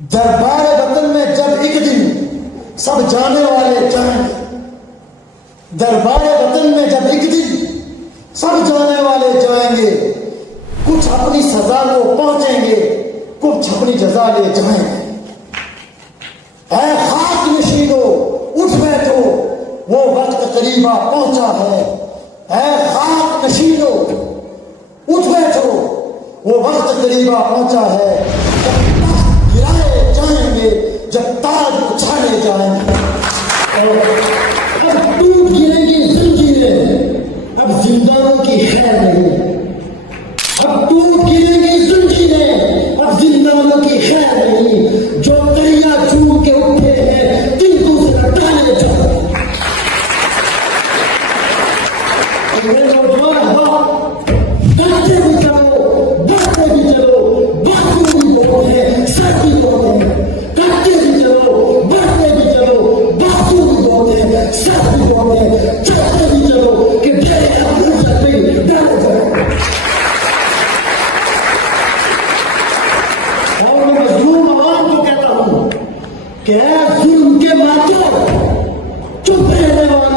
दरबार वतन में जब एक दिन सब जाने वाले जाएंगे, दरबार वतन में जब एक दिन सब जाने वाले जाएंगे, कुछ अपनी सजा को पहुंचेंगे, कुछ अपनी जजा ले जाएंगे। ऐ खाक नशीनो उठ बैठो, वो वक्त करीबा पहुंचा है। ऐ खाक नशीनो उठ बैठो, वो वक्त करीबा पहुंचा है। जब ताज गिराए जाएंगे, जब ताज उछाले जाएंगे। अब टूट गिरेंगी जंजीरें, अब जिंदाओं की खैर नहीं। अब टूट गिरेंगी जंजीरें, अब जिंदाओं की खैर नहीं। जो दरिया चूम के उठे हैं, दिल दूसरा डाले जाओ। करते भी चलो, बढ़ते भी चलो, बातों भी बहुत है, सच भी बहुत है। करते भी चलो, बढ़ते भी चलो, बातों भी बहुत है, सच भी बहुत है। चलते भी चलो कि ढेर अपने सभी डाले जाओ। और मैं मजलूम आवाम को कहता हूं कि जुल्म के माथे चुप रहने वाले